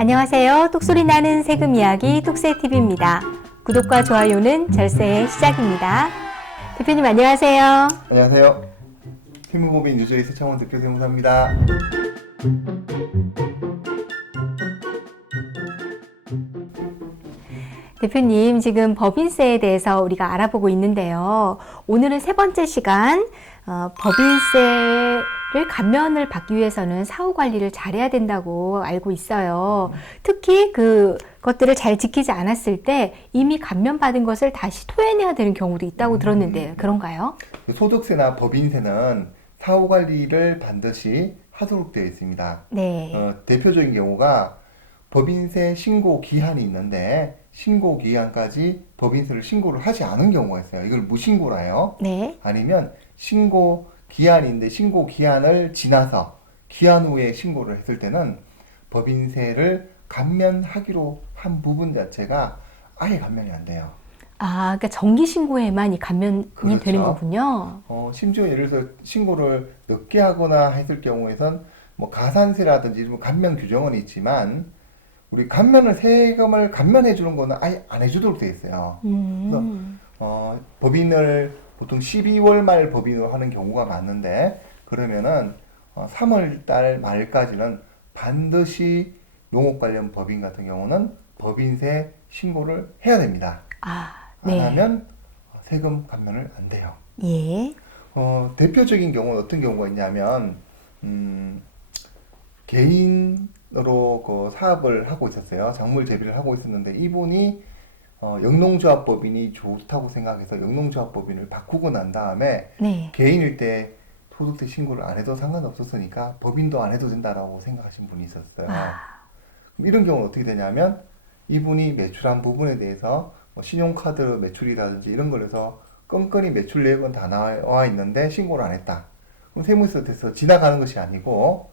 안녕하세요. 톡소리 나는 세금 이야기 톡세TV입니다. 구독과 좋아요는 절세의 시작입니다. 대표님 안녕하세요. 안녕하세요. 세무법인 뉴저지 세창원 대표 세무사입니다. 대표님 지금 법인세에 대해서 우리가 알아보고 있는데요. 오늘은 세 번째 시간 법인세를 감면을 받기 위해서는 사후 관리를 잘해야 된다고 알고 있어요. 특히 그것들을 잘 지키지 않았을 때 이미 감면받은 것을 다시 토해내야 되는 경우도 있다고 들었는데 그런가요? 소득세나 법인세는 사후 관리를 반드시 하도록 되어 있습니다. 네. 대표적인 경우가 법인세 신고 기한이 있는데 신고 기한까지 법인세를 신고를 하지 않은 경우가 있어요. 이걸 무신고라 해요. 네. 아니면 신고 기한인데 신고 기한을 지나서 기한 후에 신고를 했을 때는 법인세를 감면하기로 한 부분 자체가 아예 감면이 안 돼요. 아, 그러니까 정기 신고에만 이 감면이 그렇죠. 되는 거군요. 심지어 예를 들어서 신고를 늦게 하거나 했을 경우에선 뭐 가산세라든지 뭐 감면 규정은 있지만 우리 세금을 감면해 주는 거는 아예 안 해주도록 되어 있어요. 그래서 법인을 보통 12월 말 법인으로 하는 경우가 많은데 그러면은 3월 달 말까지는 반드시 농업 관련 법인 같은 경우는 법인세 신고를 해야 됩니다. 아, 안 네. 하면 세금 감면을 안 돼요. 예. 대표적인 경우는 어떤 경우가 있냐면 개인으로 그 사업을 하고 있었어요. 작물 재배를 하고 있었는데 이분이 영농조합법인이 좋다고 생각해서 영농조합법인을 바꾸고 난 다음에 네. 개인일 때 소득세 신고를 안 해도 상관없었으니까 법인도 안 해도 된다라고 생각하신 분이 있었어요. 아, 그럼 이런 경우는 어떻게 되냐면 이분이 매출한 부분에 대해서 뭐 신용카드 매출이라든지 이런 걸 해서 건건히 매출 내역은 다 나와 있는데 신고를 안 했다. 그럼 세무서에서 지나가는 것이 아니고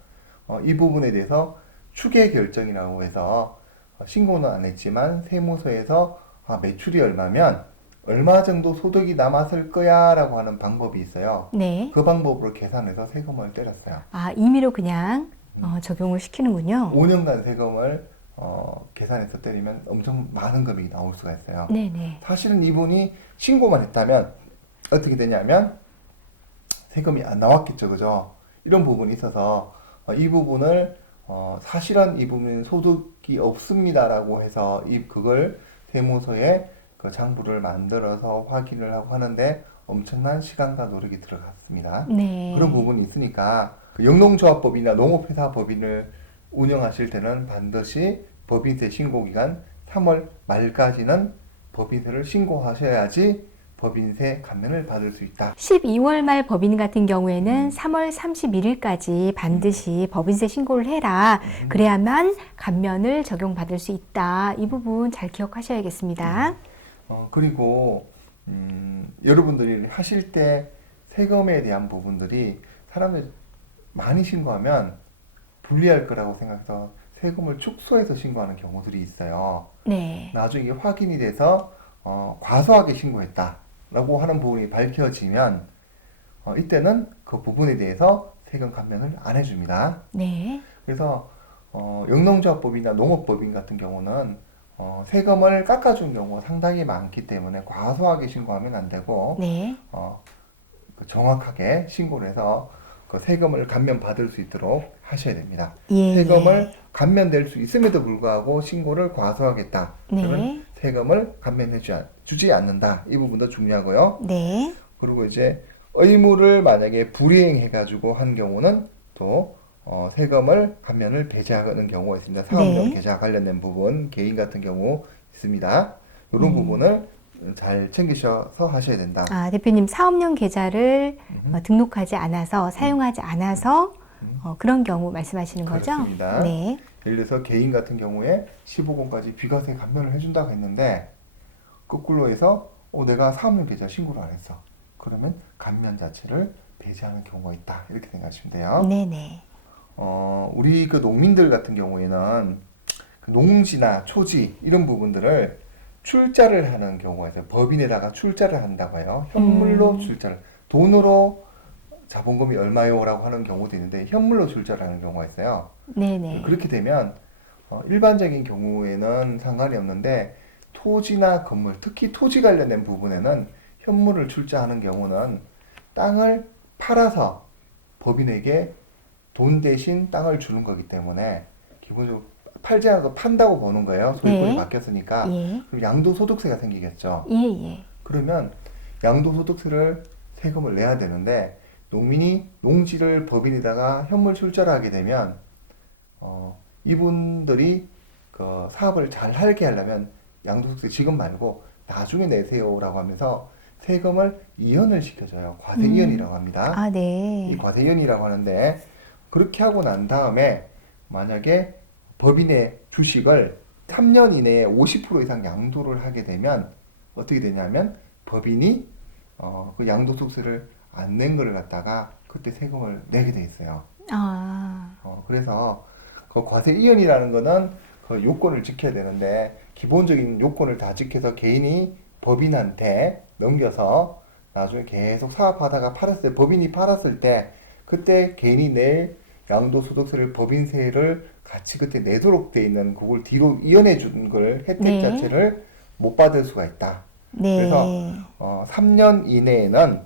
이 부분에 대해서 추계 결정이라고 해서 신고는 안 했지만 세무서에서 매출이 얼마면 얼마 정도 소득이 남았을 거야 라고 하는 방법이 있어요. 네. 그 방법으로 계산해서 세금을 때렸어요. 아, 임의로 그냥 적용을 시키는군요. 5년간 세금을 계산해서 때리면 엄청 많은 금액이 나올 수가 있어요. 네네. 사실은 이분이 신고만 했다면 어떻게 되냐면 세금이 안 나왔겠죠, 그죠? 이런 부분이 있어서 이 부분을 사실은 이 부분은 소득이 없습니다라고 해서 그걸 세무서에 그 장부를 만들어서 확인을 하고 하는데 엄청난 시간과 노력이 들어갔습니다. 네. 그런 부분이 있으니까 그 영농조합법이나 농업회사법인을 운영하실 때는 반드시 법인세 신고기간 3월 말까지는 법인세를 신고하셔야지 법인세 감면을 받을 수 있다. 12월 말 법인 같은 경우에는 3월 31일까지 반드시 법인세 신고를 해라. 그래야만 감면을 적용받을 수 있다. 이 부분 잘 기억하셔야겠습니다. 그리고 여러분들이 하실 때 세금에 대한 부분들이 사람들이 많이 신고하면 불리할 거라고 생각해서 세금을 축소해서 신고하는 경우들이 있어요. 네. 나중에 확인이 돼서 과소하게 신고했다라고 하는 부분이 밝혀지면 이때는 그 부분에 대해서 세금 감면을 안 해줍니다. 네. 그래서 영농조합법이나 농업법인 같은 경우는 세금을 깎아준 경우가 상당히 많기 때문에 과소하게 신고하면 안 되고 네. 정확하게 신고를 해서 그 세금을 감면받을 수 있도록 하셔야 됩니다. 예. 세금을 감면될 수 있음에도 불구하고 신고를 과소하겠다. 네. 그러면 세금을 주지 않는다. 이 부분도 중요하고요. 네. 그리고 이제 의무를 만약에 불이행해가지고 한 경우는 또 세금을 감면을 배제하는 경우가 있습니다. 사업용 네. 계좌 관련된 부분, 개인 같은 경우 있습니다. 이런 부분을 잘 챙기셔서 하셔야 된다. 아, 대표님 사업용 계좌를 등록하지 않아서 사용하지 않아서 그런 경우 말씀하시는 거죠? 그렇습니다. 네. 예를 들어서 개인 같은 경우에 15건까지 비과세 감면을 해준다고 했는데 거꾸로 해서 내가 사업용 계좌 신고를 안 했어. 그러면 감면 자체를 배제하는 경우가 있다. 이렇게 생각하시면 돼요. 네네. 우리 그 농민들 같은 경우에는 그 농지나 초지 이런 부분들을 출자를 하는 경우가 있어요. 법인에다가 출자를 한다고 해요. 현물로 출자를. 돈으로 자본금이 얼마요라고 하는 경우도 있는데 현물로 출자를 하는 경우가 있어요. 네네. 그렇게 되면 일반적인 경우에는 상관이 없는데 토지나 건물, 특히 토지 관련된 부분에는 현물을 출자하는 경우는 땅을 팔아서 법인에게 돈 대신 땅을 주는 거기 때문에 기본적으로 팔지 않아도 판다고 보는 거예요. 소유권이 네. 바뀌었으니까. 예. 그럼 양도소득세가 생기겠죠. 예, 예. 그러면 양도소득세를 세금을 내야 되는데 농민이 농지를 법인에다가 현물 출자를 하게 되면 이분들이 그 사업을 잘 하게 하려면 양도소득세 지금 말고 나중에 내세요라고 하면서 세금을 이연을 시켜줘요. 과세이연이라고 합니다. 아, 이 네. 과세이연이라고 하는데 그렇게 하고 난 다음에 만약에 법인의 주식을 3년 이내에 50% 이상 양도를 하게 되면 어떻게 되냐면 법인이 그 양도소득세를 안 낸 거를 갖다가 그때 세금을 내게 돼 있어요. 아, 그래서 그 과세이연이라는 거는 그 요건을 지켜야 되는데 기본적인 요건을 다 지켜서 개인이 법인한테 넘겨서 나중에 계속 사업하다가 팔았을 때 법인이 팔았을 때 그때 개인이 낼 양도소득세를 법인세를 같이 그때 내도록 돼 있는 그걸 뒤로 이연해 준 걸 혜택 네. 자체를 못 받을 수가 있다. 네. 그래서 3년 이내에는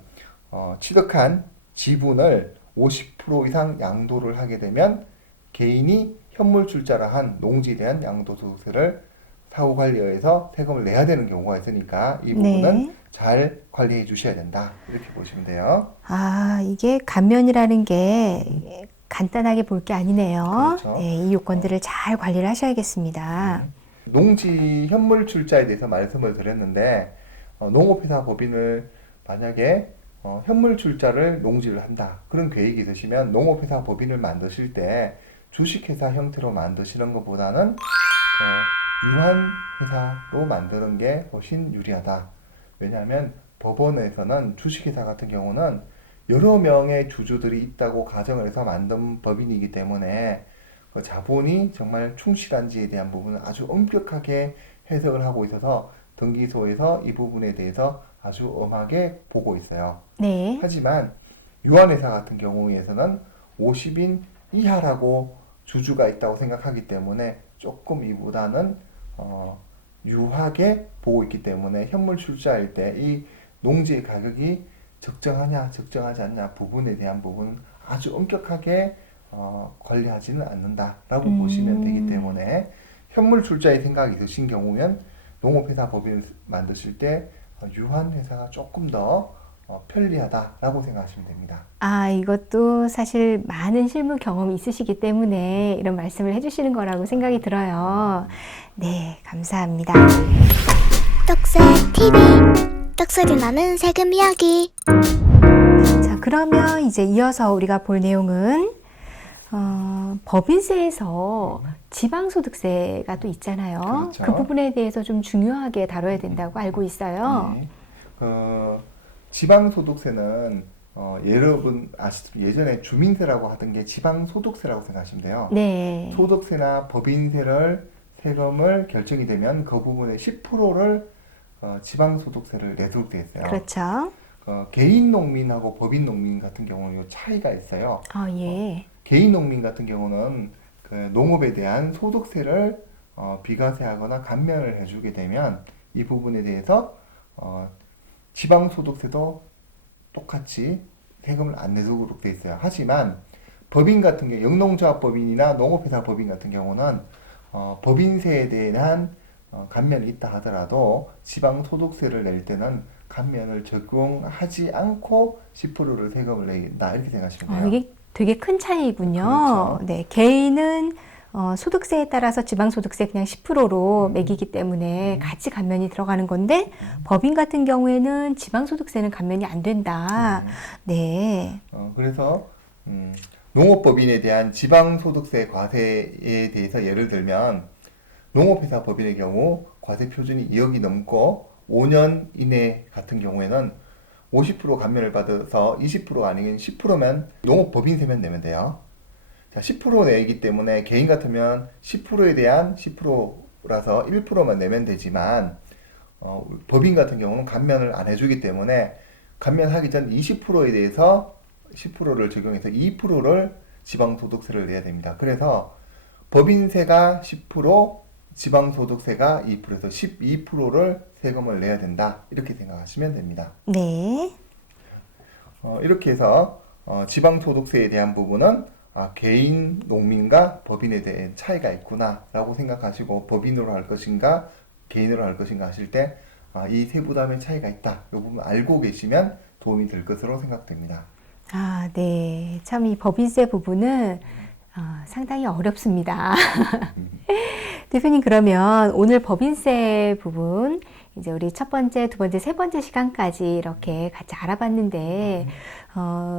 취득한 지분을 50% 이상 양도를 하게 되면 개인이 현물 출자를 한 농지에 대한 양도소득세를 사후관리에서 세금을 내야 되는 경우가 있으니까 이 부분은 네. 잘 관리해 주셔야 된다. 이렇게 보시면 돼요. 아, 이게 감면이라는 게 간단하게 볼 게 아니네요. 그렇죠. 네, 이 요건들을 잘 관리를 하셔야겠습니다. 농지 현물 출자에 대해서 말씀을 드렸는데 농업회사 법인을 만약에 현물 출자를 농지를 한다. 그런 계획이 있으시면 농업회사 법인을 만드실 때 주식회사 형태로 만드시는 것보다는 유한회사로 만드는 게 훨씬 유리하다. 왜냐하면 법원에서는 주식회사 같은 경우는 여러 명의 주주들이 있다고 가정을 해서 만든 법인이기 때문에 그 자본이 정말 충실한지에 대한 부분은 아주 엄격하게 해석을 하고 있어서 등기소에서 이 부분에 대해서 아주 엄하게 보고 있어요. 네. 하지만 유한회사 같은 경우에서는 50인 이하라고 주주가 있다고 생각하기 때문에 조금 이보다는 유하게 보고 있기 때문에 현물 출자할 때 이 농지의 가격이 적정하냐 적정하지 않냐 부분에 대한 부분은 아주 엄격하게 관리하지는 않는다라고 보시면 되기 때문에 현물 출자의 생각이 드신 경우면 농업회사 법인을 만드실 때 유한회사가 조금 더 편리하다라고 생각하시면 됩니다. 아, 이것도 사실 많은 실무 경험이 있으시기 때문에 이런 말씀을 해주시는 거라고 생각이 들어요. 네, 감사합니다. 떡새 TV 떡소리 나는 세금 이야기. 자, 그러면 이제 이어서 우리가 볼 내용은 법인세에서 지방소득세가 또 있잖아요. 그렇죠. 그 부분에 대해서 좀 중요하게 다뤄야 된다고 알고 있어요. 네. 지방소득세는 여러분 아시다시피 예전에 주민세라고 하던 게 지방소득세라고 생각하시면 돼요. 네. 소득세나 법인세를 세금을 결정이 되면 그 부분의 10%를 지방소득세를 내도록 되어 있어요. 그렇죠. 개인 농민하고 법인 농민 같은 경우는 이 차이가 있어요. 아, 예. 개인 농민 같은 경우는 그 농업에 대한 소득세를 비과세하거나 감면을 해주게 되면 이 부분에 대해서 지방소득세도 똑같이 세금을 안 내도록 되어 있어요. 하지만 법인 같은 경우 영농조합법인이나 농업회사 법인 같은 경우는 법인세에 대한 감면이 있다 하더라도 지방소득세를 낼 때는 감면을 적용하지 않고 10%를 세금을 내긴다 이렇게 생각하시면 돼요. 이게 되게 큰 차이군요. 그렇죠. 네, 개인은 소득세에 따라서 지방소득세 그냥 10%로 매기기 때문에 같이 감면이 들어가는 건데 법인 같은 경우에는 지방소득세는 감면이 안 된다. 네. 그래서 농업법인에 대한 지방소득세 과세에 대해서 예를 들면 농업회사 법인의 경우 과세 표준이 2억이 넘고 5년 이내 같은 경우에는 50% 감면을 받아서 20%가 아니긴 10%면 농업법인세면 내면 돼요. 자, 10% 내기 때문에 개인 같으면 10%에 대한 10%라서 1%만 내면 되지만 법인 같은 경우는 감면을 안 해주기 때문에 감면하기 전 20%에 대해서 10%를 적용해서 2%를 지방소득세를 내야 됩니다. 그래서 법인세가 10%, 지방소득세가 2%에서 12%를 세금을 내야 된다. 이렇게 생각하시면 됩니다. 네. 이렇게 해서 지방소득세에 대한 부분은 개인, 농민과 법인에 대한 차이가 있구나 라고 생각하시고 법인으로 할 것인가 개인으로 할 것인가 하실 때 이 세부담의 차이가 있다. 이 부분 알고 계시면 도움이 될 것으로 생각됩니다. 네. 참 이 법인세 부분은 상당히 어렵습니다. 대표님, 그러면 오늘 법인세 부분 이제 우리 첫 번째, 두 번째, 세 번째 시간까지 이렇게 같이 알아봤는데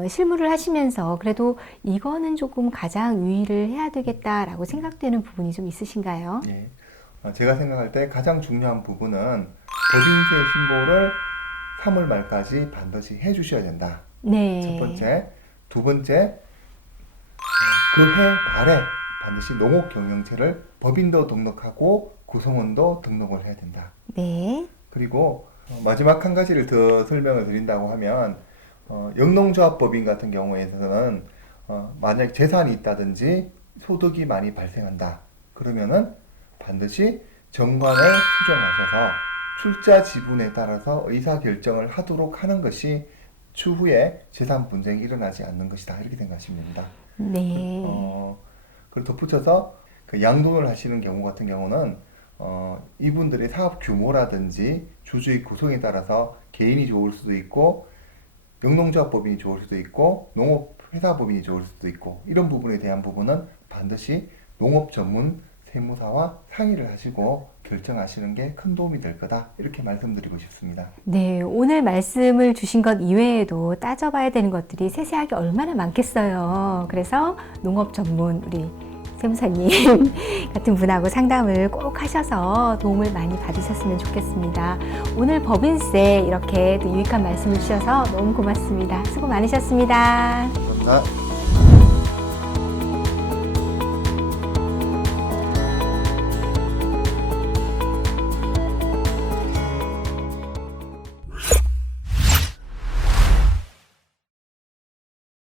실무를 하시면서 그래도 이거는 조금 가장 유의를 해야 되겠다라고 생각되는 부분이 좀 있으신가요? 예. 제가 생각할 때 가장 중요한 부분은 법인세 신고를 3월 말까지 반드시 해주셔야 된다. 네. 첫 번째. 두 번째, 그해 말에 반드시 농업경영체를 법인도 등록하고 구성원도 등록을 해야 된다. 네. 그리고 마지막 한 가지를 더 설명을 드린다고 하면 영농조합법인 같은 경우에서는 만약 재산이 있다든지 소득이 많이 발생한다. 그러면은 반드시 정관을 수정하셔서 출자 지분에 따라서 의사결정을 하도록 하는 것이 추후에 재산 분쟁이 일어나지 않는 것이다. 이렇게 생각하시면 됩니다. 네. 그리고 덧붙여서 그 양돈을 하시는 경우 같은 경우는 이분들의 사업 규모라든지 주주의 구성에 따라서 개인이 좋을 수도 있고 영농조합법인이 좋을 수도 있고 농업회사법인이 좋을 수도 있고 이런 부분에 대한 부분은 반드시 농업 전문 세무사와 상의를 하시고 결정하시는 게 큰 도움이 될 거다. 이렇게 말씀드리고 싶습니다. 네, 오늘 말씀을 주신 것 이외에도 따져봐야 되는 것들이 세세하게 얼마나 많겠어요. 그래서 농업 전문 우리 세무사님 같은 분하고 상담을 꼭 하셔서 도움을 많이 받으셨으면 좋겠습니다. 오늘 법인세 이렇게 또 유익한 말씀을 주셔서 너무 고맙습니다. 수고 많으셨습니다. 감사합니다.